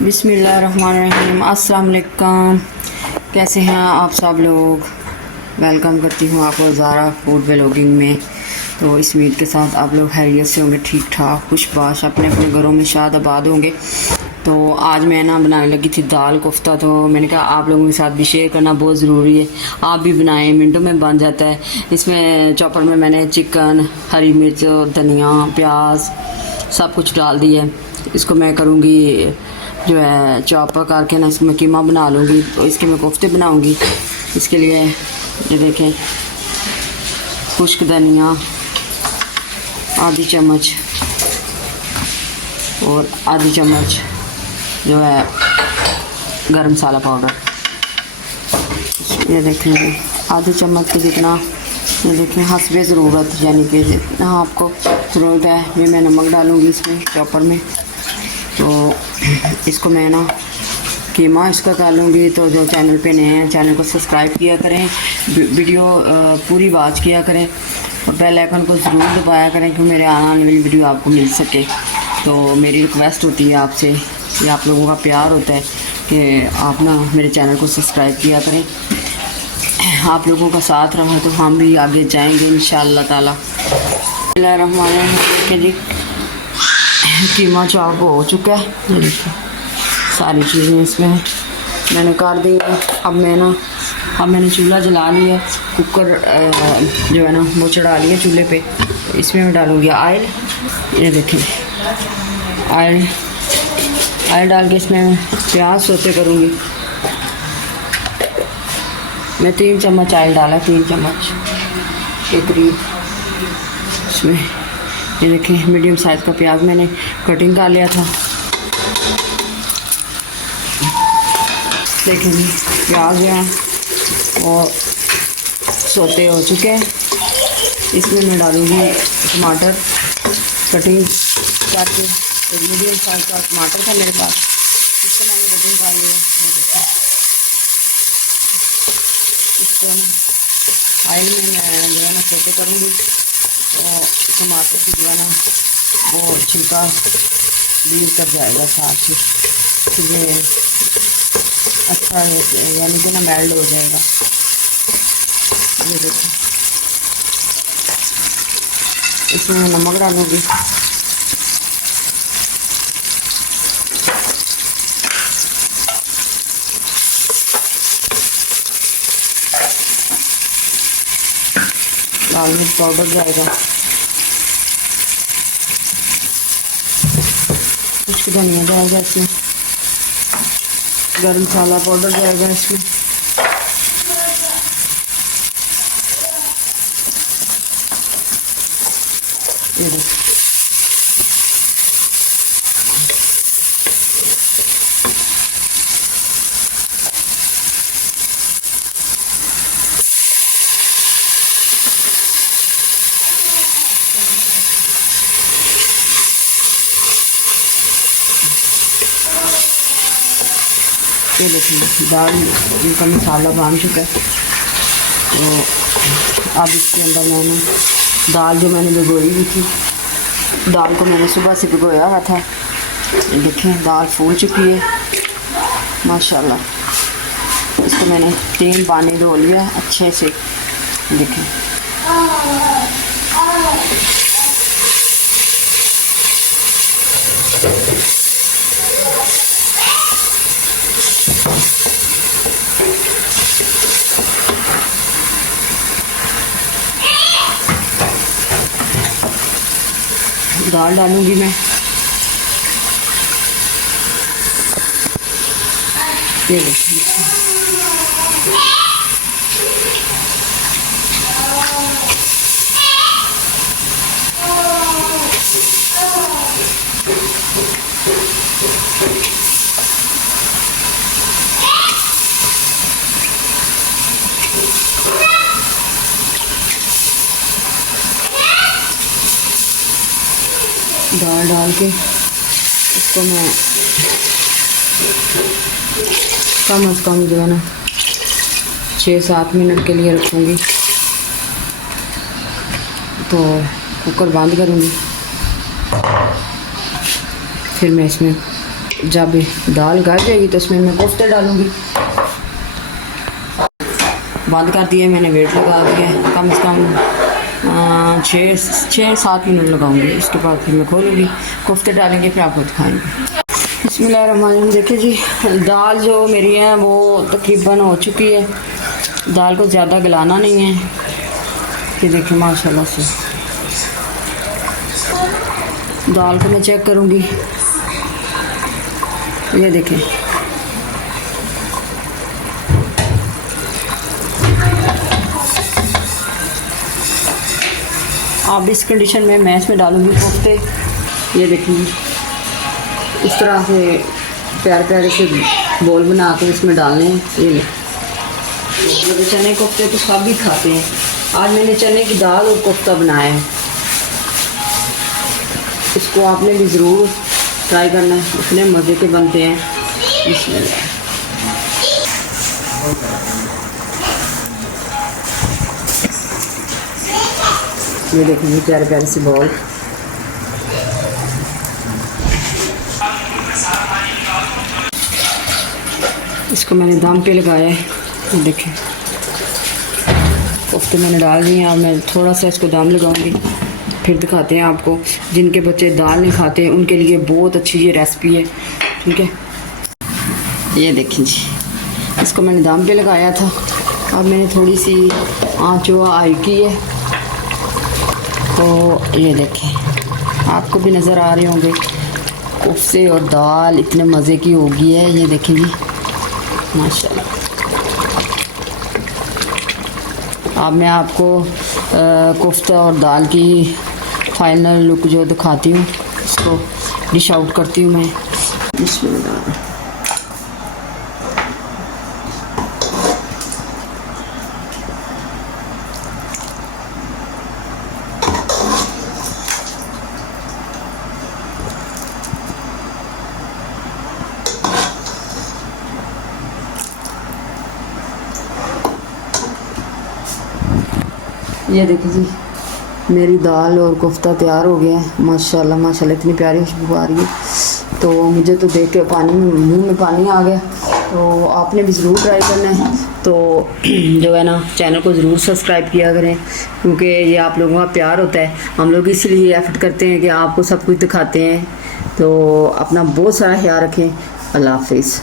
बिस्मिल्लाहिर्रहमानिर्रहीम। अस्सलाम वालेकुम। कैसे हैं आप सब लोग। वेलकम करती हूँ आपको ज़ारा फूड व्लॉगिंग में। तो इस उम्मीद के साथ आप लोग खैरियत से होंगे, ठीक ठाक खुशबाश, अपने अपने घरों में शाद आबाद होंगे। तो आज मैं ना बनाने लगी थी दाल कोफ्ता। तो मैंने कहा आप लोगों के साथ भी शेयर करना बहुत ज़रूरी है। आप भी बनाएं, मिनटों में बन जाता है। इसमें चॉपर में मैंने चिकन, हरी मिर्च, धनिया, प्याज सब कुछ डाल दिया है। इसको मैं करूँगी जो है चॉपर करके ना इसमें कीमा बना लूँगी। तो इसके मैं कोफ्ते बनाऊँगी। इसके लिए ये देखें, खुश्क धनिया आधी चम्मच और आधी चम्मच जो है गरम मसाला पाउडर। ये देखेंगे आधी चम्मच के जितना, ये देखें हस्बे ज़रूरत, यानी कि जितना आपको ज़रूरत है ये मैं नमक डालूँगी इसमें चॉपर में। तो इसको मैं ना कीमा इसका कर लूँगी। तो जो चैनल पे नए हैं चैनल को सब्सक्राइब किया करें, वीडियो पूरी वॉच किया करें और बेल आइकन को ज़रूर दबाया करें कि मेरे आने वाली वीडियो आपको मिल सके। तो मेरी रिक्वेस्ट होती है आपसे, ये आप लोगों का प्यार होता है कि आप ना मेरे चैनल को सब्सक्राइब किया करें। आप लोगों का साथ रहा तो हम भी आगे जाएंगे इंशाअल्लाह ताला। जी कीमा चॉप हो चुका है, ये देखिए सारी चीज़ें इसमें मैंने कर दी है। अब मैंने चूल्हा जला लिया, कुकर जो है ना वो चढ़ा लिया चूल्हे पे। इसमें मैं डालूँगी ऑयल। ये देखें ऑयल डाल के इसमें प्याज सोते करूँगी। मैं 3 चम्मच ऑयल डाला, 3 चम्मच के करीब इसमें। ये देखें मीडियम साइज़ का प्याज मैंने कटिंग कर लिया था। देखें प्याज है और सोते हो चुके हैं। इसमें मैं डालूँगी टमाटर कटिंग करके। एक मीडियम साइज़ का टमाटर था मेरे पास, इसको मैंने कटिंग कर लिया। इसको ऑयल में मैं जो है ना सोते करूँगी। और टमाटर की जो है ना वो छिलका बील कर जाएगा साथ ही, तो ये अच्छा है, यानी कि ना मेल्ट हो जाएगा। ये देखो इसमें मैं नमक डालूँगी। लाल मिर्च पाउडर जाएगा, कुछ धनिया जाएगा इसमें, गरम मसाला पाउडर जाएगा इसमें। ये देखो ये देखिए दाल इनका मसाला बन चुका है। तो अब इसके अंदर मैंने दाल जो मैंने भिगोई हुई थी, दाल को मैंने सुबह से भिगोया हुआ था। देखें दाल फूल चुकी है माशाल्लाह। इसको मैंने 3 पानी धो लिया अच्छे से। देखें दाल डालूंगी मैं। ये देखिए दाल डाल के इसको मैं कम से कम जो है ना 6-7 मिनट के लिए रखूँगी। तो कुकर बंद करूँगी, फिर मैं इसमें जब दाल गल जाएगी तो उसमें मैं कोफ्ते डालूँगी। बंद कर दिया मैंने, वेट लगा दिया, कम से कम 6-7 मिनट लगाऊंगी। इसके बाद फिर मैं खोलूँगी, कोफ्ते डालेंगे, फिर आपको दिखाएंगे। बिस्मिल्लाहिर्रहमानिर्रहीम। देखिए जी, दाल जो मेरी है वो तकरीबन हो चुकी है। दाल को ज़्यादा गलाना नहीं है। ये देखिए माशाल्लाह से दाल को मैं चेक करूँगी। ये देखें, आप इस कंडीशन में मैं इसमें डालूँगी कोफ्ते। ये देखिए इस तरह से प्यारे प्यारे से बोल बना कर इसमें डालने हैं। ये ले चने कोफ्ते तो सब भी खाते हैं। आज मैंने चने की दाल और कोफ्ता बनाया है। इसको आपने भी ज़रूर ट्राई करना है, इतने मज़े के बनते हैं। इसमें ये देखिए प्यारे प्यारे से बॉल। इसको मैंने दम पे लगाया है। देखें कोफ्ते मैंने डाल दिए हैं। अब मैं थोड़ा सा इसको दम लगाऊंगी, फिर दिखाते हैं आपको। जिनके बच्चे दाल नहीं खाते उनके लिए बहुत अच्छी ये रेसिपी है, ठीक है। ये देखें जी, इसको मैंने दम पे लगाया था। अब मैंने थोड़ी सी आँच हाई की है, तो ये देखें आपको भी नज़र आ रहे होंगे कोफ्ते और दाल इतने मज़े की होगी है। ये देखें जी माशाल्लाह। अब मैं आपको कोफ्ता और दाल की फाइनल लुक जो दिखाती हूँ, इसको डिश आउट करती हूँ मैं। बिस्मिल्लाह। ये देखिए जी, मेरी दाल और कोफ्ता तैयार हो गया है। माशाल्लाह माशाल्लाह इतनी प्यारी खुशबू आ रही है, तो मुझे तो देख के मुंह में पानी आ गया। तो आपने भी ज़रूर ट्राई करना है। तो जो है ना, चैनल को ज़रूर सब्सक्राइब किया करें, क्योंकि ये आप लोगों का प्यार होता है। हम लोग इसलिए एफर्ट करते हैं कि आपको सब कुछ दिखाते हैं। तो अपना बहुत सारा ख्याल रखें। अल्लाह हाफिज़।